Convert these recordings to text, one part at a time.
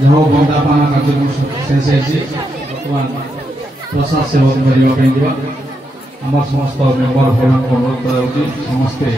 जहाँ बंदापना कार्यक्रम शेष बर्तमान प्रसाद सेवक करने आम समस्त मेम्बर भाई अनुरोध कर समस्ते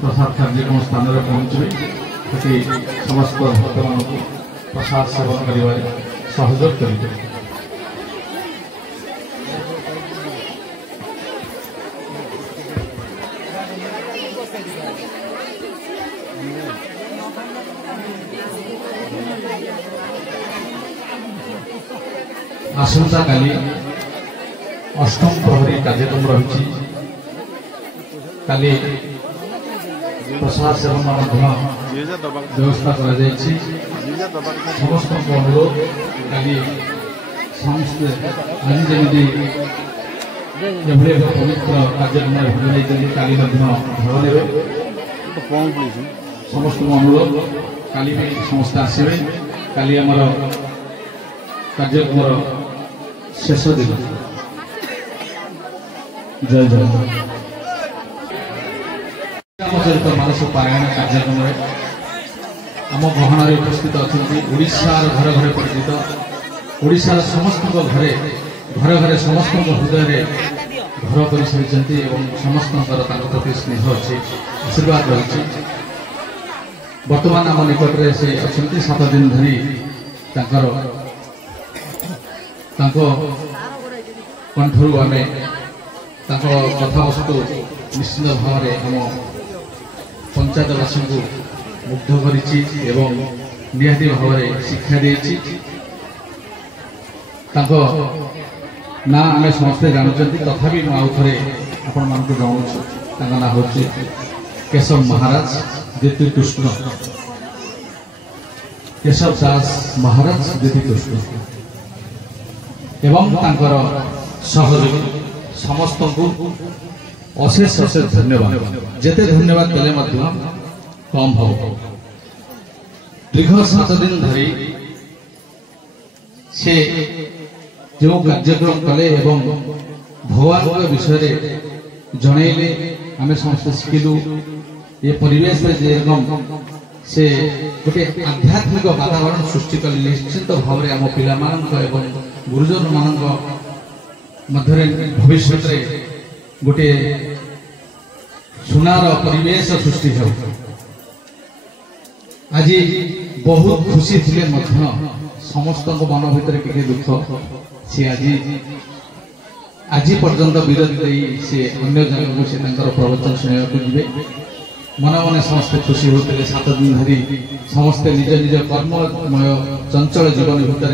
प्रसाद कार्यक्रम स्थान में पहुँचे समस्त भक्त मान प्रसाद सेवन कर सहयोग करेंगे। आसंता काली अष्टम प्रहरी कार्यक्रम रही काली प्रसाद सेवन व्यवस्था कर समस्त अनुरोध काली समस्ते आज जमी पवित्र कार्यक्रम भाग काली भाग ने समस्त अनुरोध काली समस्त आसवे काली आमर कार्यक्रम शेष दिन जय जय रामचरित मानस पारायण कार्यक्रम आम गहन उपस्थित अच्छा ओडिशार घर घर परिचित ओडिशार समस्त घरे घर घरे समस्त हृदय घर कर समस्त प्रति स्नेह अच्छी आशीर्वाद रही बर्तमान आम निकट से अच्छा 7 दिन धरी कंठरू आम कथावस्तु निश्चित भाव में आम पंचायतवासी को मुग्ध कर निहाती भाव में शिक्षा देती ना आम समस्ते जानते तथापि आउ थे आपण मान जनाऊँ ना हूँ केशव महाराज द्वितीय कृष्ण केशव दास महाराज द्वितीय कृष्ण एवं तांकर सहयोगी समस्त को अशेष अशेष धन्यवाद जेते धन्यवाद देले कम हो दीर्घ 7 दिन धरी से जो कार्यक्रम कले एवं भगवान विषय जनइले आम समस्त शिखिलु ये परिवेश में जेरकम से गोटे आध्यात्मिक वातावरण सृष्टि कले निश्चित भाव में आम पिला गुरुजन मान मध्य भविष्य गोटे सुनार परिवेश सृष्टि हो। आज बहुत खुशी थे समस्त मन भीतर कि दुख सी आज पर्यंत विरोधी दे से अन्य जन को से प्रवचन शुणा जी मन मन समस्ते खुशी होते 7 दिन धरी समस्ते निज निज कर्ममय चंचल जीवन भितर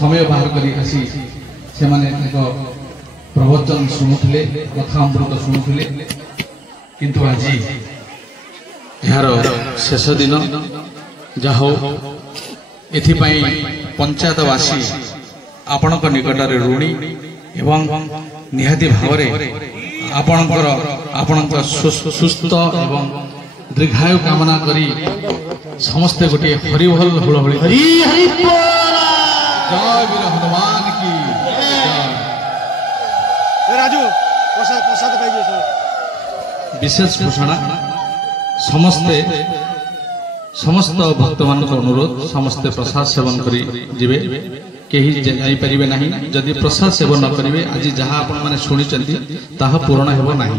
समय बाहर कर आसी से प्रवचन शुणुले कथामृत शुणुले किंतु आज यार शेष दिन जाहो एथिपाई पंचायतवासी आपण निकटर ऋणी एवं निहाती भाव आपणकर सुस्थ एवं दीर्घायु कामना करी समस्ते गोटे हरिभल हुलहुली हरि हरि जय वीर हनुमान की राजू प्रसाद प्रसाद पाइए विशेष घोषणा समस्त भक्त मान अनुरोध समस्ते प्रसाद सेवन करी जिवे केही जाई परिबे नहीं जदि प्रसाद सेवन न करिवे आज जहाँ आपण माने शुणी चंदी ताहा पूर्ण हेबो नहीं।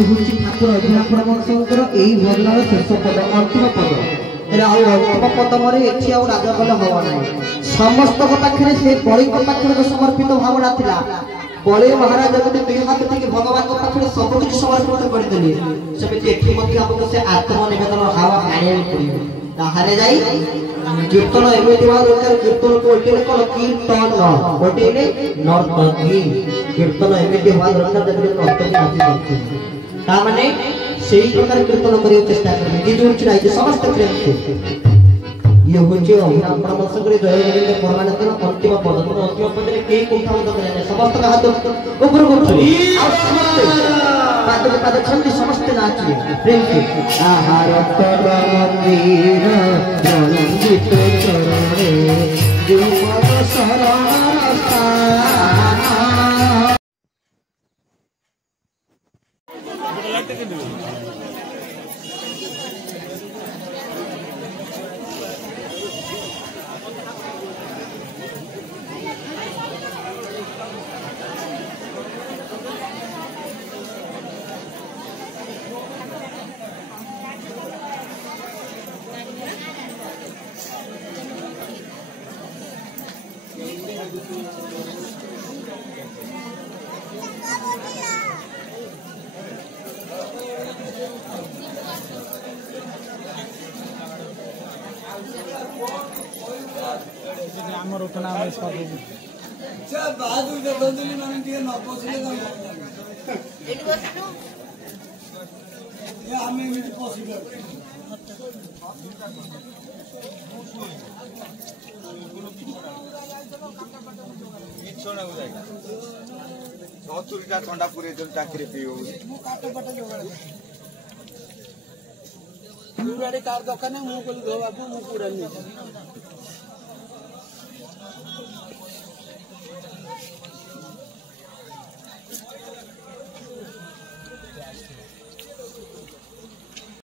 हूँ ठाकुर अभिनाथ महोत्सव यही भजन शेष पद अंतिम पद अंतिम पद मरे एठी आउ राजा कले हवा नहीं समस्त पाखे से बड़ी पाखे जो समर्पित भावना था बड़े महाराज जब दुई हाथ थे भगवान पाखे सब किसी समर्पित करदेले सेमती आमको से आत्मनिवेदन हावा आने पड़े ताहारे जाई कीर्तन एमती दरकार कीर्तन को उल्टेले कौन कीर्तन उल्टेले नर्तकी कीर्तन एमती हुआ दरकार जब नर्तकी नाची करते ता माने सेही प्रकार कीर्तन करियो चेष्टा करबे जे जोर चिराई समस्त प्रेम से ये होचे अभिनाथ परमहंस करे जय गोविंद परमानंद अंतिम पद अंतिम पद रे के कोठा मत करे समस्त का हाथ ऊपर उठले आ समस्त पाद छंदी समस्त नाचिए प्रेम से आहार मंदिर रंजित चरणे जो पद शरण स्थान ଆମର ଉଠନା ଆମେ ସବୁ ସେ ବାଦୁ ଦେଖନ୍ତୁନି ମାନେ ଟିକେ ନ ପସିଲେ ଏଠି ବସିଛୁ ଏ ଆମେ ଏଠି ପସିଲୁ ମିଛଣା ଯାଇ 70ଟା ଥଣ୍ଡା ପୁରେଇ ଦେଲ ଟାଙ୍କିରେ ପିଇବ ମୁଁ କାଟ ପାଟ ଯୋଗାଡେ ପୁରାଡି କାର ଦୋକାନେ ମୁଁ କହିଲି ଧୋ ବାବୁ ମୁଁ ପୁରା ନେଇଛି